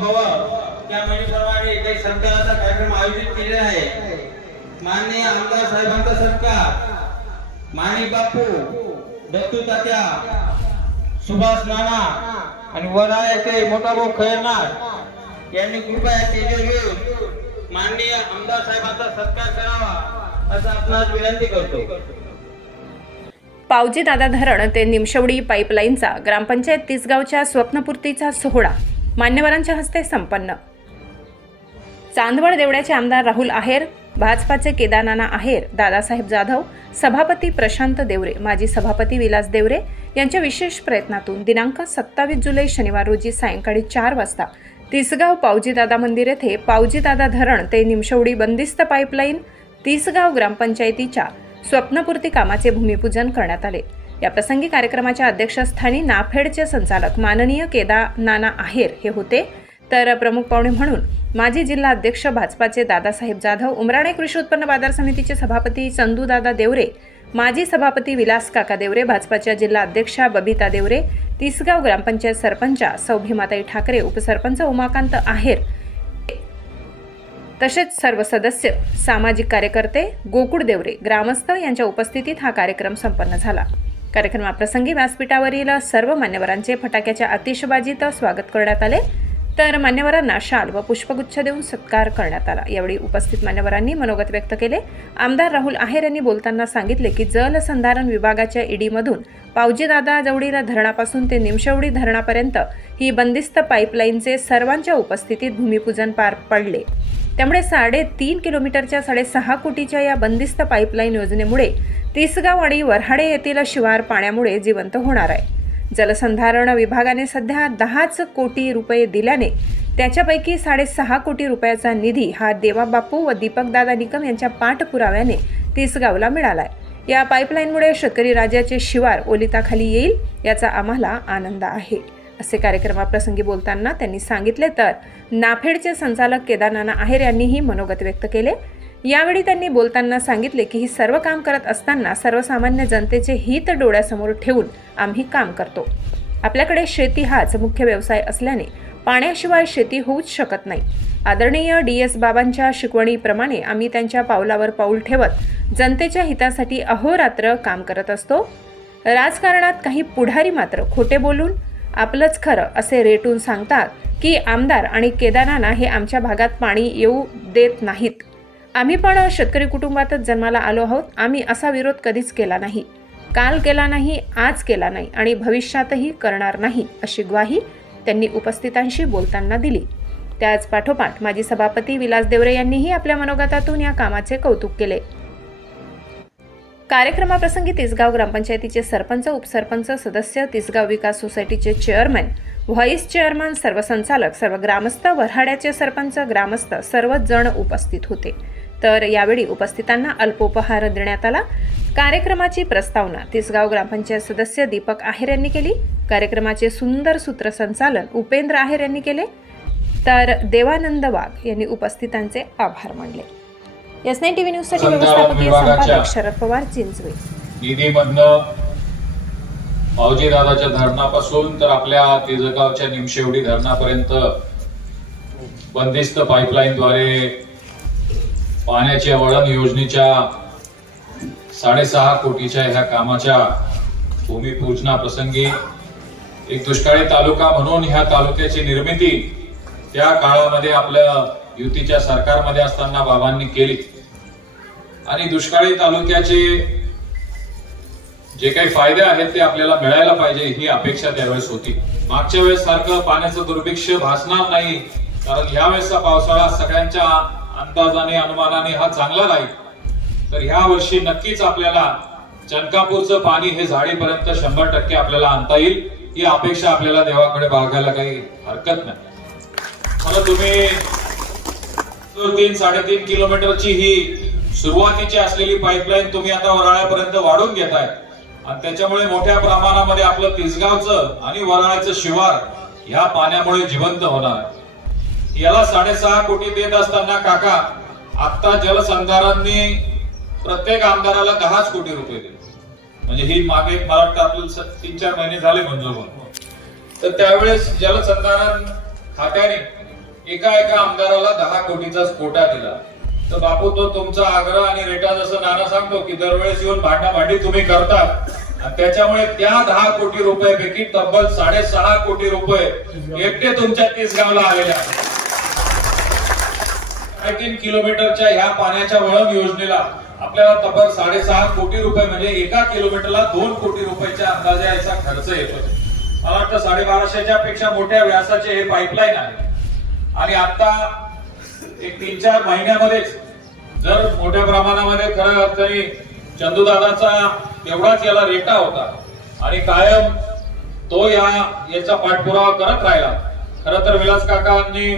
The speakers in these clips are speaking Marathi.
भव. त्या सर्वांनी काही सत्काराचा कार्यक्रम आयोजित केलेला आहे. माननीय आमदार साहेबांचा सत्कार माणिक बापू दत्तू तात्या सुभाष नाना आणि वरायाचे मोठा भाऊ खैरनाथ यांनी कृपया स्टेजवर घेऊन माननीय आमदार साहेबांचा सत्कार करावा असं आपणास विनंती करतो. पावजी दादा धरण ते निमशवडी पाईपलाईनचा ग्रामपंचायत तिसगावच्या स्वप्नपूर्तीचा सोहळा. मान्यवरांच्या हस्ते संपन्न. चांदवड देवड्याचे आमदार राहुल आहेर भाजपाचे केदारनाना आहेर दादासाहेब जाधव सभापती प्रशांत देवरे माजी सभापती विलास देवरे यांच्या विशेष प्रयत्नातून दिनांक सत्तावीस जुलै शनिवार रोजी सायंकाळी चार वाजता तिसगाव पावजीदादा मंदिर येथे पावजीदादा धरण ते निमशवडी बंदिस्त पाईपलाईन तिसगाव ग्रामपंचायतीच्या स्वप्नपूर्ती कामाचे भूमिपूजन करण्यात आले. या प्रसंगी कार्यक्रमाच्या अध्यक्षस्थानी नाफेडचे संचालक माननीय केदा नाना आहेर हे होते. तर प्रमुख पाहुणे म्हणून माजी जिल्हा अध्यक्ष भाजपाचे दादासाहेब जाधव उमराणे कृषी उत्पन्न बाजार समितीचे सभापती चंदूदादा देवरे माजी सभापती विलास काका देवरे भाजपाच्या जिल्हा अध्यक्षा बबिता देवरे तिसगाव ग्रामपंचायत सरपंचा सौभीमाताई ठाकरे उपसरपंच उमाकांत आहेर तसेच सर्व सदस्य सामाजिक कार्यकर्ते गोकुळ देवरे ग्रामस्थ यांच्या उपस्थितीत हा कार्यक्रम संपन्न झाला. कार्यक्रमाप्रसंगी व्यासपीठावरील सर्व मान्यवरांचे फटाक्याच्या आतिषबाजीत स्वागत करण्यात आले. तर मान्यवरांना शाल व पुष्पगुच्छ देऊन सत्कार करण्यात आला. यावेळी उपस्थित मान्यवरांनी मनोगत व्यक्त केले. आमदार राहुल आहेर यांनी बोलताना सांगितले की जलसंधारण विभागाच्या ईडीमधून पावजीदादा जवळीला धरणापासून ते निमशेवडी धरणापर्यंत ही बंदिस्त पाईपलाईनचे सर्वांच्या उपस्थितीत भूमिपूजन पार पडले. त्यामुळे साडेतीन किलोमीटरच्या साडेसहा कोटीच्या या बंदिस्त पाईपलाईन योजनेमुळे तिसगाव आणि वऱ्हाडे येथील शिवार पाण्यामुळे जिवंत होणार आहे. जलसंधारण विभागाने सध्या दहाच कोटी रुपये दिल्याने त्याच्यापैकी साडेसहा कोटी रुपयाचा निधी हा देवाबापू व दीपकदादा निकम यांच्या पाठपुराव्याने तिसगावला मिळाला आहे या पाईपलाईनमुळे शेतकरी राज्याचे शिवार ओलिताखाली येईल याचा आम्हाला आनंद आहे. असे कार्यक्रमाप्रसंगी बोलताना त्यांनी सांगितले तर नाफेडचे संचालक केदारनाना आहेर यांनीही मनोगत व्यक्त केले. यावेळी त्यांनी बोलताना सांगितले की ही सर्व काम करत असताना सर्वसामान्य जनतेचे हित डोळ्यासमोर ठेवून आम्ही काम करतो. आपल्याकडे शेती हाच मुख्य व्यवसाय असल्याने पाण्याशिवाय शेती होऊच शकत नाही. आदरणीय डी एस बाबांच्या शिकवणीप्रमाणे आम्ही त्यांच्या पावलावर पाऊल ठेवत जनतेच्या हितासाठी अहोरात्र काम करत असतो. राजकारणात काही पुढारी मात्र खोटे बोलून आपलंच खरं असे रेटून सांगतात की आमदार आणि केदारांना हे आमच्या भागात पाणी येऊ देत नाहीत. आम्ही पण शेतकरी कुटुंबातच जन्माला आलो आहोत. आम्ही असा विरोध कधीच केला नाही. काल केला नाही आज केला नाही आणि भविष्यातही करणार नाही अशी ग्वाही त्यांनी उपस्थितांशी बोलताना दिली. त्याच पाठोपाठ माजी सभापती विलास देवरे यांनीही आपल्या मनोगतातून या कामाचे कौतुक केले. कार्यक्रमाप्रसंगी तिसगाव ग्रामपंचायतीचे सरपंच उपसरपंच सदस्य तिसगाव विकास सोसायटीचे चेअरमॅन व्हॉईस चेअरमन सर्व संचालक सर्व ग्रामस्थ वऱ्हाड्याचे सरपंच ग्रामस्थ सर्वच जण उपस्थित होते. तर यावेळी उपस्थितांना अल्पोपहार देण्यात आला. कार्यक्रमाची प्रस्तावना तिसगाव ग्रामपंचायत सदस्य दीपक आहेर यांनी केली. कार्यक्रमाचे सुंदर सूत्रसंचालन उपेंद्र आहेर यांनी केले. तर देवानंद वाघ यांनी उपस्थितांचे आभार मानले. एस नाईन टीव्ही न्यूजसाठी व्यवस्थापकीय संपादक शरद पवार चिंचवे. निधीमधनं धरणापासून तर आपल्या तिजगावच्या निमशेवडी धरणापर्यंत बंदिस्त पाईपलाईनद्वारे पाण्याच्या वळण योजनेच्या साडेसहा कोटीच्या ह्या कामाच्या भूमिपूजना प्रसंगी एक दुष्काळी तालुका म्हणून ह्या तालुक्याची निर्मिती त्या काळामध्ये आपल्या युतीच्या सरकारमध्ये असताना बाबांनी केली. आणि दुष्काळी तालुक्याचे जे काही फायदे आहेत ते आपल्याला मिळायला पाहिजे ही अपेक्षा त्यावेळेस होती. मागच्या वेळेस सारखं पाण्याचं दुर्भिक्ष भासणार नाही कारण ह्या वेळेसचा पावसाळा सगळ्यांच्या अंदाजाने अनुमानाने हा चांगला राहील. तर ह्या वर्षी नक्कीच आपल्याला चनकापूरचं पाणी हे झाडीपर्यंत शंभर टक्के आपल्याला आणता येईल. ही अपेक्षा आपल्याला देवाकडे बाळगायला काही हरकत नाही. मला तुम्ही तीन साडेतीन किलोमीटरची ही सुरुवातीची असलेली पाईपलाईन तुम्ही आता वराळ्यापर्यंत वाढून घेताय. आणि त्याच्यामुळे मोठ्या प्रमाणामध्ये आपलं तिसगावचं आणि वराळ्याचं शिवार ह्या पाण्यामुळे जिवंत होणार आहे. याला साडेसहा कोटी देत असताना काका आता जलसंधारांनी प्रत्येक आमदाराला दहाच कोटी रुपये दिले म्हणजे ही मागे मला वाटतं आपल्याला स- तीन चार महिने झाले मंजूर होऊन तर त्यावेळेस जलसंधारण खात्याने एका एका आमदाराला दहा कोटीचा कोटा दिला. तर बापू तो तुमचा आग्रह आणि रेटा जसं नाना सांगतो की दरवेळेस येऊन भांडाभांडी तुम्ही करतात आणि त्याच्यामुळे त्या दहा कोटी रुपयापैकी तब्बल साडेसहा कोटी रुपये एकटे तुमच्या तीस गावला आलेले आहेत. साडेतीन किलोमीटरच्या ह्या पाण्याच्या वळण योजनेला आपल्याला तब्बल साडेसहा कोटी रुपये म्हणजे एका किलोमीटरला दोन कोटी रुपयाच्या अंदाजे याचा खर्च येतो मला वाटतं साडेबाराशेच्या पेक्षा मोठ्या व्यासाचे हे पाईपलाईन आहे. आणि आता एक तीन चार महिन्यामध्येच जर मोठ्या प्रमाणामध्ये खरं अर्थाने चंदूदादाचा एवढाच याला रेटा होता आणि कायम तो या याचा पाठपुरावा करत राहिला खर तर विलास काकांनी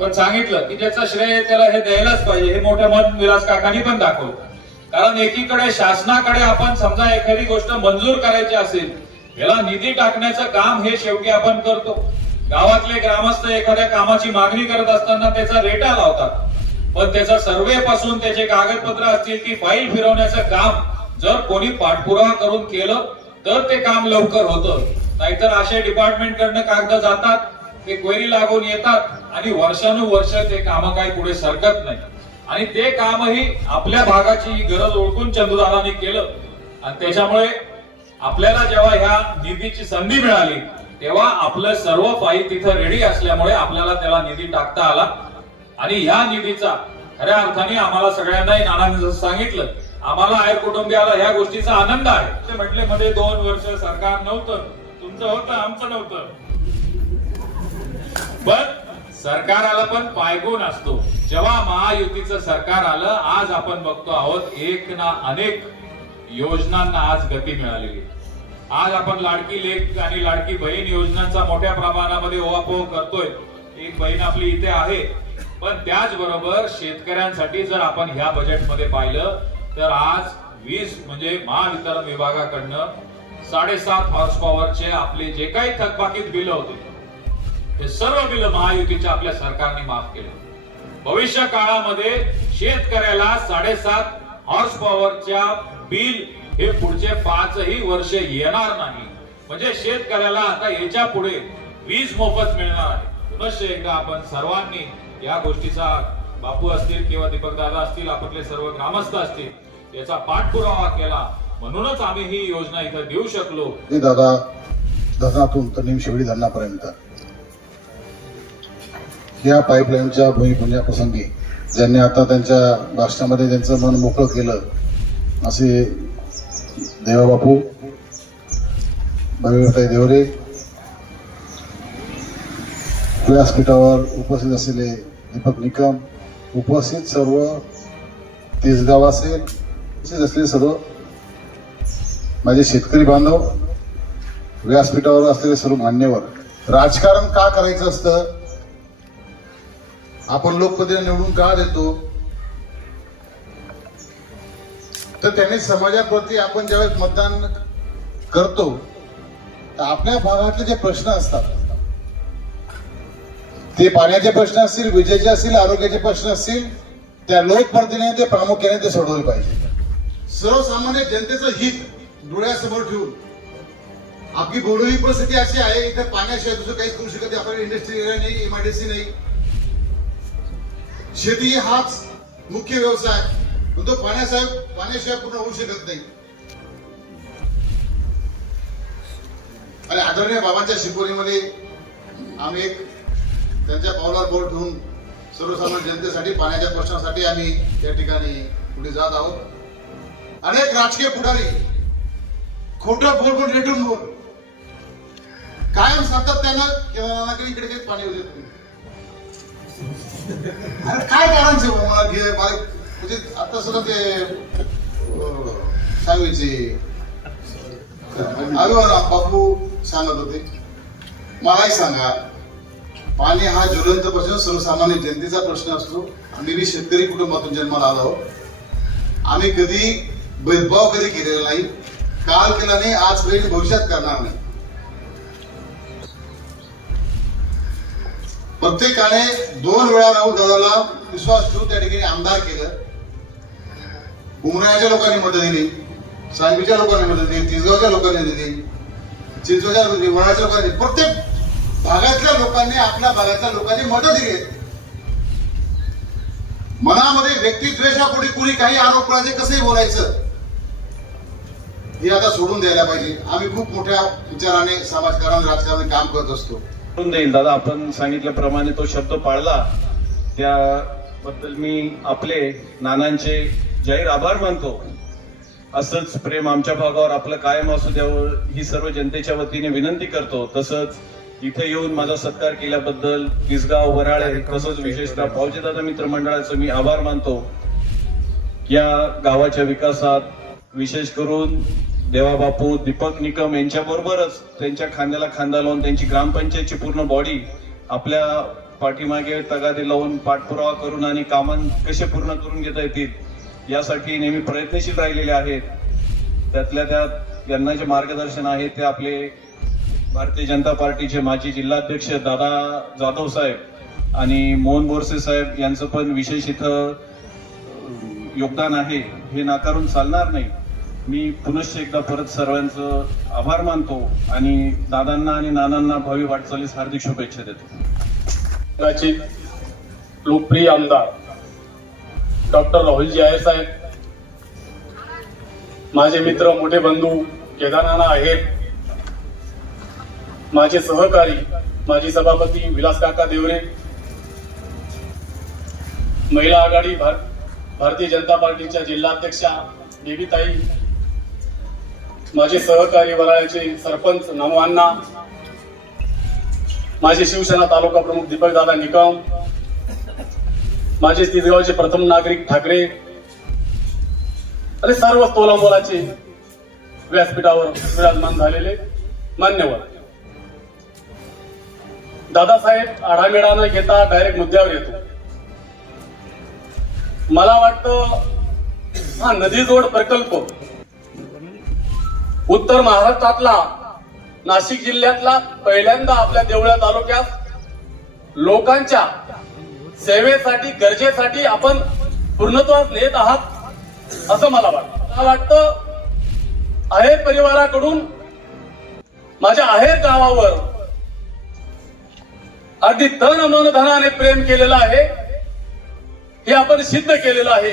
पण सांगितलं की ज्याचं श्रेय त्याला हे द्यायलाच पाहिजे. हे मोठं मन विलास काकांनी पण दाखवलं. कारण एकीकडे शासनाकडे आपण समजा एखादी गोष्ट मंजूर करायची असेल याला निधी टाकण्याचं काम हे शेवटी आपण करतो. गावातले ग्रामस्थ एखाद्या कामाची मागणी करत असताना त्याचा रेटा लावतात. पण त्याचा सर्वे पासून त्याचे कागदपत्र असतील ती फाईल फिरवण्याचं काम जर कोणी पाठपुरावा करून केलं तर ते काम लवकर होतं. नाहीतर असे डिपार्टमेंट कडनं कागद जातात ते क्वेरी लागून येतात आणि वर्षानुवर्ष ते काम काही पुढे सरकत नाही. आणि ते कामही आपल्या भागाची गरज ओळखून चंदूदादांनी केलं. आणि त्याच्यामुळे आपल्याला जेव्हा ह्या निधीची संधी मिळाली तेव्हा आपलं सर्व पायी तिथं रेडी असल्यामुळे आपल्याला त्याला निधी टाकता आला. आणि ह्या निधीचा खऱ्या अर्थाने आम्हाला सगळ्यांनाही नानाने जसं सांगितलं आम्हाला आयर कुटुंबियाला ह्या गोष्टीचा आनंद आहे. ते म्हटले मध्ये दोन वर्ष सरकार नव्हतं. तुमचं होतं आमचं नव्हतं. पण सरकाराला पण पायगुण असतो. जेव्हा महायुतीचं सरकार आलं आज आपण बघतो आहोत एक ना अनेक योजनांना आज गती मिळालेली आज आपण लाडकी लेख आणि लाडकी बहीण योजनांचा मोठ्या प्रमाणामध्ये ओवापोह करतोय. एक बहीण आपली इथे आहे. पण त्याचबरोबर शेतकऱ्यांसाठी जर आपण ह्या बजेटमध्ये पाहिलं तर आज वीज म्हणजे महावितरण विभागाकडनं साडेसात हॉर्स पॉवरचे आपले जे काही थकबाकीत बिल होते हे सर्व बिल महायुतीच्या आपल्या सरकारने माफ केले. भविष्य काळामध्ये शेतकऱ्याला साडेसात हॉर्स पॉवरच्या बिल हे पुढचे पाचही वर्ष येणार नाही. म्हणजे शेतकऱ्याला आता याच्यापुढे वीज मोफत मिळणार आहे. पुनश्च एकदा आपण सर्वांनी या गोष्टीचा बापू असतील किंवा दीपक दादा असतील आपले सर्व ग्रामस्थ असतील याचा पाठपुरावा केला. म्हणूनच आम्ही ही योजना इथं देऊ शकलो. दादा धरणातून तर निमशेवडी धरणापर्यंत. या पाईपलाईनच्या भूमिपूजनाप्रसंगी ज्यांनी आता त्यांच्या भाषणामध्ये त्यांचं मन मोकळं केलं असे देवाबापू भगवताई देवरे व्यासपीठावर उपस्थित असलेले दीपक निकम उपस्थित सर्व तेजगाव असेल उपस्थित असलेले सर्व माझे शेतकरी बांधव व्यासपीठावर असलेले सर्व मान्यवर. राजकारण का करायचं असतं? आपण लोकप्रतिनिधी निवडून का देतो? तर त्यांनी समाजाप्रती आपण ज्यावेळेस मतदान करतो तर आपल्या भागातले जे प्रश्न असतात ते पाण्याचे प्रश्न असतील विजेचे असतील आरोग्याचे प्रश्न असतील त्या लोकप्रतिनिधी ते प्रामुख्याने ते सोडवले पाहिजे. सर्वसामान्य जनतेचं हित डोळ्यासमोर ठेवून आपली बोलवी परिस्थिती अशी आहे इथं पाण्याशिवाय दुसरं काहीच करू शकत नाही आपल्याकडे इंडस्ट्री नाही एमआयडीसी नाही शेती हाच मुख्य व्यवसाय पण तो पाण्याशिवाय पाण्याशिवाय पूर्ण होऊ शकत नाही. आणि आदरणीय बाबांच्या शिकवणीमध्ये आम्ही एक त्यांच्या पावलावर बोट ठेवून सर्वसामान्य जनतेसाठी पाण्याच्या प्रश्नासाठी आम्ही त्या ठिकाणी पुढे जात आहोत. अनेक राजकीय पुढारी खोटं बोल रेटून बोल कायम सातत्यानं केंद्र इकडे काहीच पाणी येऊ देत नाही. अरे काय कारण आहे बाबा? मला घे मला म्हणजे आता सुद्धा ते सांगायचे. अभिमान बापू सांगत होते. मलाही सांगा. पाणी हा ज्वलंत प्रश्न सर्वसामान्य जनतेचा प्रश्न असतो. आम्ही बी शेतकरी कुटुंबातून जन्माला आलो आम्ही कधी भेदभाव कधी केलेला नाही. काल केला नाही आज पर्यंत भविष्यात करणार नाही. प्रत्येकाने दोन वेळा राहुल दादाला विश्वास ठेवून त्या ठिकाणी आमदार केलं. उमराच्या लोकांनी मदत दिली सांगवीच्या लोकांनी मदत दिली तिसगावच्या लोकांनी दिली चिंचवच्या लोकांनी वडाच्या लोकांनी प्रत्येक भागातल्या लोकांनी आपल्या भागातल्या लोकांनी मदत दिली. मनामध्ये व्यक्तिद्वेषापुढे कुणी काही आरोप करायचे कसंही बोलायचं हे आता सोडून द्यायला पाहिजे. आम्ही खूप मोठ्या विचाराने समाजकारण राजकारण काम करत असतो. करून देईल दादा आपण सांगितल्याप्रमाणे तो शब्द पाळला. त्याबद्दल मी आपले नानांचे जाहीर आभार मानतो. असंच प्रेम आमच्या भागावर आपलं कायम असू द्यावं ही सर्व जनतेच्या वतीने विनंती करतो. तसंच इथे येऊन माझा सत्कार केल्याबद्दल किसगाव वराळे तसंच विशेषतः पावजेदादा मित्रमंडळाचं मी आभार मानतो. या गावाच्या विकासात विशेष करून देवाबापू दीपक निकम यांच्याबरोबरच त्यांच्या खांद्याला खांदा लावून त्यांची ग्रामपंचायतची पूर्ण बॉडी आपल्या पाठीमागे तगादे लावून पाठपुरावा करून आणि कामं कसे पूर्ण करून घेता येतील यासाठी नेहमी प्रयत्नशील राहिलेले आहेत. त्यातल्या त्यात यांना जे मार्गदर्शन आहे ते आपले भारतीय जनता पार्टीचे माजी जिल्हाध्यक्ष दादा जाधव साहेब आणि मोहन बोरसे साहेब यांचं पण विशेष इथं योगदान आहे. हे नाकारून चालणार नाही. मी पुनश्च एकदा परत सर्वांचं आभार मानतो आणि दादांना आणि नानांना भावी वाटचालीस हार्दिक शुभेच्छा देतो. लोकप्रिय आमदार डॉक्टर राहुलजी आहे साहेब माझे मित्र मोठे बंधू केदारनाना आहेत माझे सहकारी माजी सभापती विलास काका देवरे महिला आघाडी भार- भारतीय जनता पार्टीच्या जिल्हाध्यक्षा देवीताई माझे सहकारी वराळ्याचे सरपंच नमो अण्णा माझे शिवसेना तालुका प्रमुख दीपकदादा निकम माझे तिसगावचे प्रथम नागरिक ठाकरे आणि सर्व तोलामोलाचे व्यासपीठावर विराजमान झालेले मान्यवर दादासाहेब आढामेढा न घेता डायरेक्ट मुद्द्यावर येतो. मला वाटतं हा नदीजोड प्रकल्प उत्तर महाराष्ट्रातला नाशिक जिल्ह्यातला पहिल्यांदा आपल्या देवळा तालुक्यात लोकांच्या सेवेसाठी गरजेसाठी आपण पूर्णत्वास नेत आहात असं मला वाटतं. मला वाटतं आहेर परिवाराकडून माझ्या आहेर गावावर अगदी तन मन धनाने प्रेम केलेलं आहे हे आपण सिद्ध केलेलं आहे.